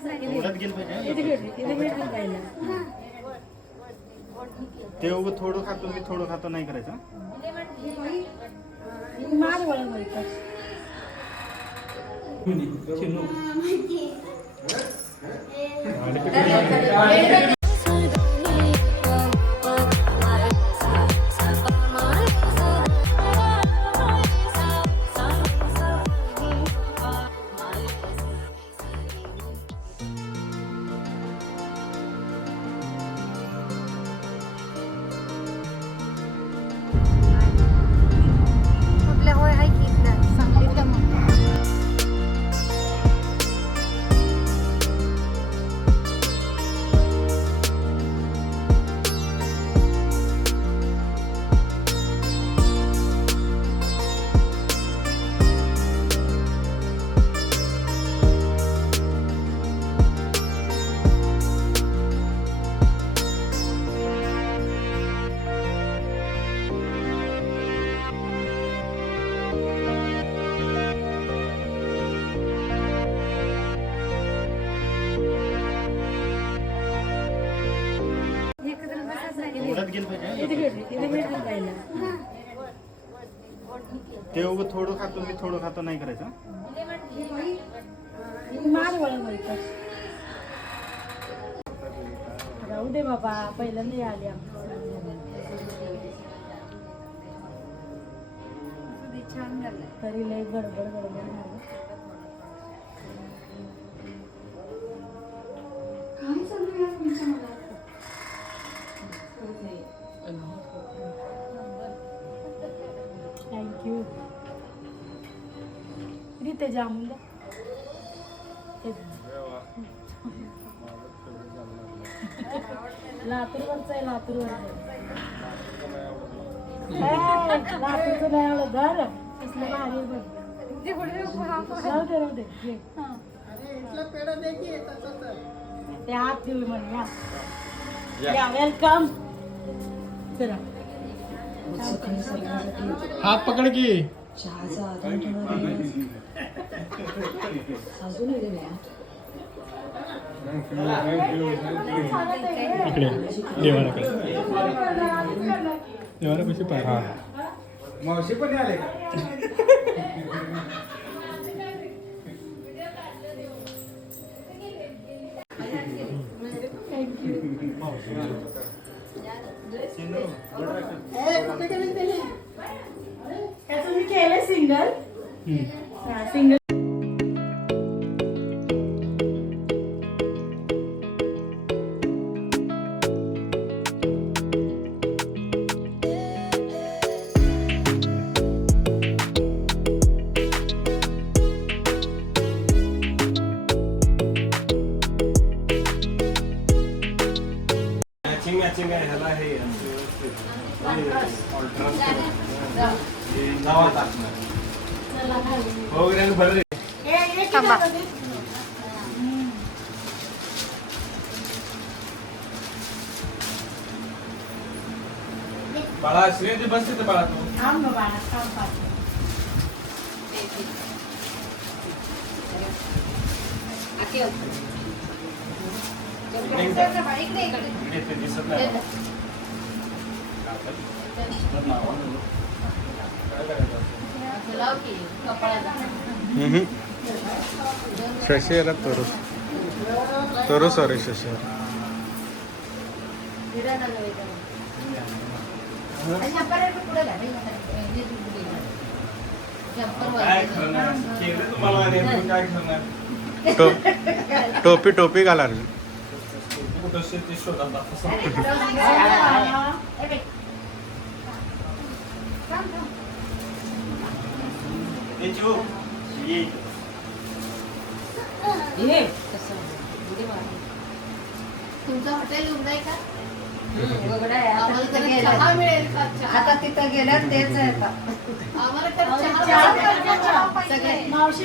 ओढत गेलं पाहिजे. ते उगं थोडं खातो मी थोडं खातो नाही करायचं. ओढत गेलं पाहिजे. ते उगं थोडं खातो मी थोडं खातो नाही करायचं. राहू दे बाबा, पहिल्यांदा आली छान झालं तरी लय गडबड झालं. थँक्यू. ते जामून द्या. लातूरवरच आहे, लातूरवरच लातूरचं नाही आवडत. घर असलं भारी ते हात देऊ म्हणून या. वेलकम. चला हात पकड की. इकडे देवाराकडे देवारापाशी पाय. हा मावशी पण आले. तुम्ही केलं सिंगल सिंगल. मॅचिंग आहे ह्याला. हे बाळा श्रेय बस तिथे बाळा. तू थांब बाळा, थांब. दिसत नाही. शशिरा तोरू तोरू सॉरी शशिरा. टोपी टोपी घाला. कुठं शेती शोधात तुमचं हॉटेल उघडं आहे का? उघडं आहे. आता तिथं गेल्यात तेच आहे. मावशी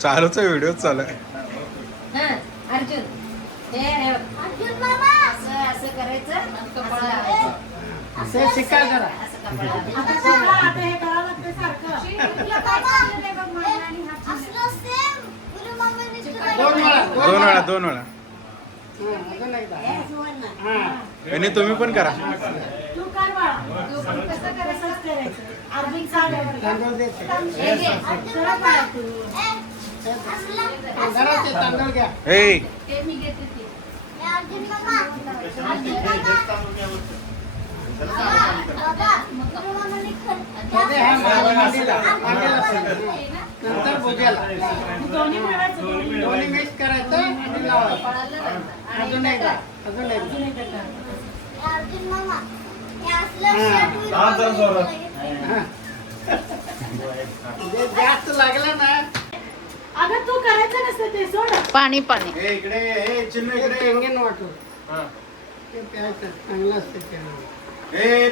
चालूच आहे. व्हिडिओ चालू आहे. अर्जुन अर्जुन मामा असं करायचं. असं शिका जरा. आता हे करावं लागतं सारखं. दोन वेळा 2 वेळा. अजून एकदा. आणि तुम्ही पण करा. तू कर बाळा. कसं करायचं? अर्धी साडी. तांदूळ देते. सरळ बाळा तू. तांदळाचे तांदूळ घ्या. ए ते मी घेते ती. मध्ये हा मांडीला नंतर भुजाला दोन्ही मिळवायचं. दोन्ही मिक्स करायचं आणि लावायचं. अजून एकदा. अजून एकदा. अजून एकदा कर. हा. जे जास्त लागलं ना अगं तू करायचं नसतं ते सोड. पाणी पाणी ए, इकडे ए चिन्ह ते इकडे टेंगेन वाटू हा. ते प्यायचं चांगलं असतं ते. ए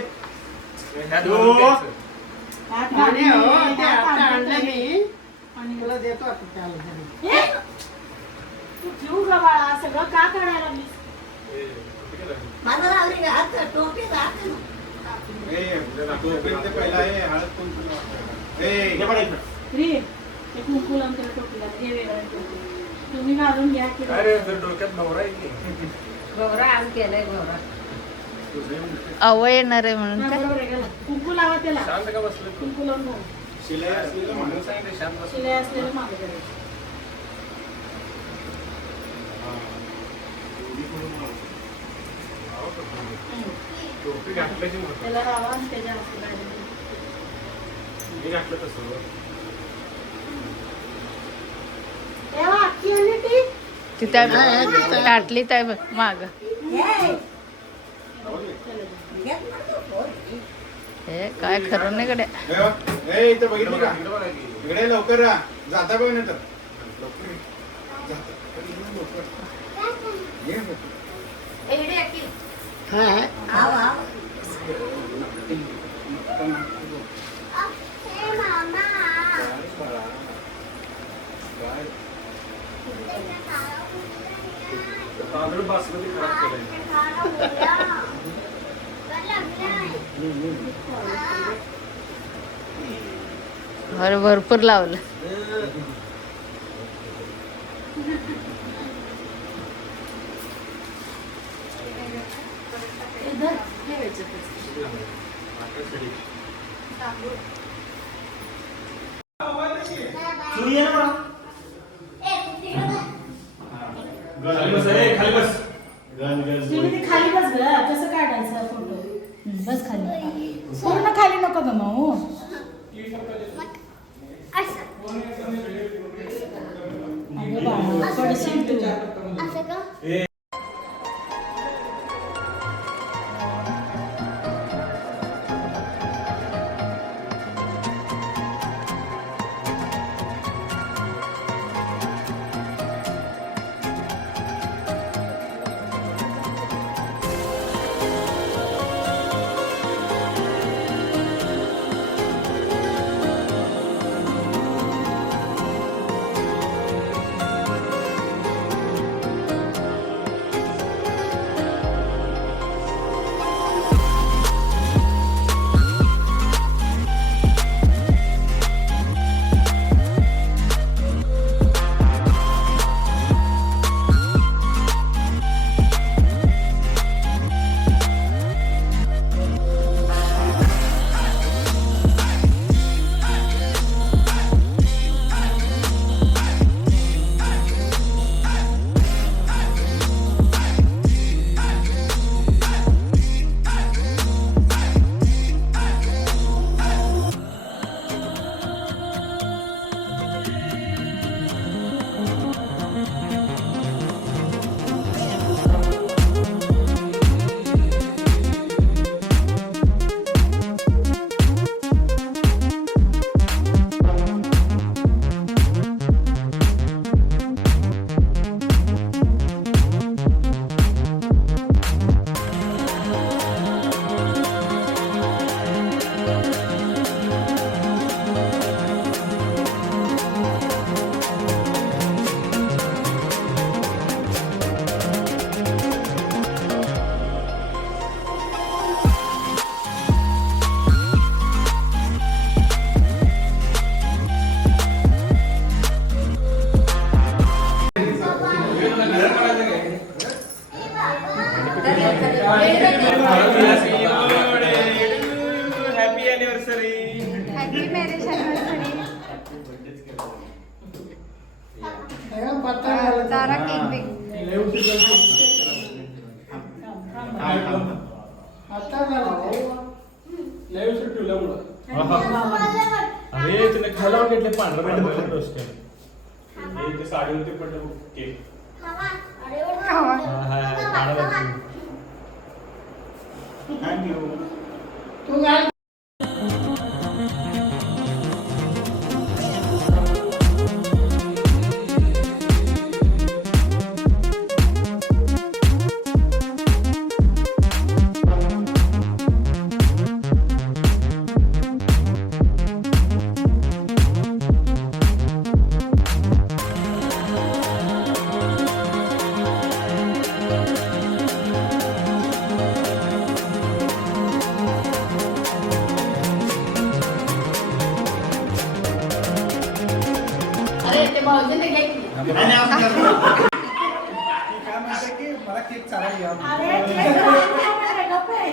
हात पाणी घालून हो ये, ते हात आता घालून आणलं ये. मी आणि तुला देतो आता त्याला. हे? तू ठेवू ग बाळा सगळं का काढायला लागलीस? ए टोपीत ते पहिला ए हळद कुंकू लावायचं. ए प्रिय, एक कुंकू लावून त्याला टोपीला हे वेगळं टोपी. तुम्ही घालून घ्या की अव येणार आहे म्हणून हा, काय बरोबर आहे. घाला. कुंकू लावा त्याला कुंकू लावून घाला. शिलाई असलेलं म्हणून शिलाई असलेलं मागे करायचं. टोपी घातल्याची म्हणतो. त्याला लावा आणि त्याच्या हाताला लावा. मी घातलं तसं. तेव्हा अख्खी आली ती. ती त्या ताटली त्या माग हे काय खरं नाही कडे ए इथं बघितली का इकडे लवकर राहा जाता बघ नाही तर लवकर ये. जाता. लवकर. ये लवकर. हा तांदूळ बासमती खराब केलंय. भरपूर लावलं इधर ठेवायचं ते. तुम्ही ते खाली बस ग. कसं काढायचं फोटो? बस खाली. पूर्ण खाली नको ग माऊ. अगं बाळा, पडशील तू. आता झालं लय उशीर ठेवल्यामुळं अरे तिने खायला वाटले पांढरं रोस्ट केलं ते साडीवरती पडलं केक थँक्यू. तू घाल अरे ते भाऊजीने घेतली. आणि आपल्याला- ती काय म्हणते की मला केक चालायला अरे ते गप्प आहे.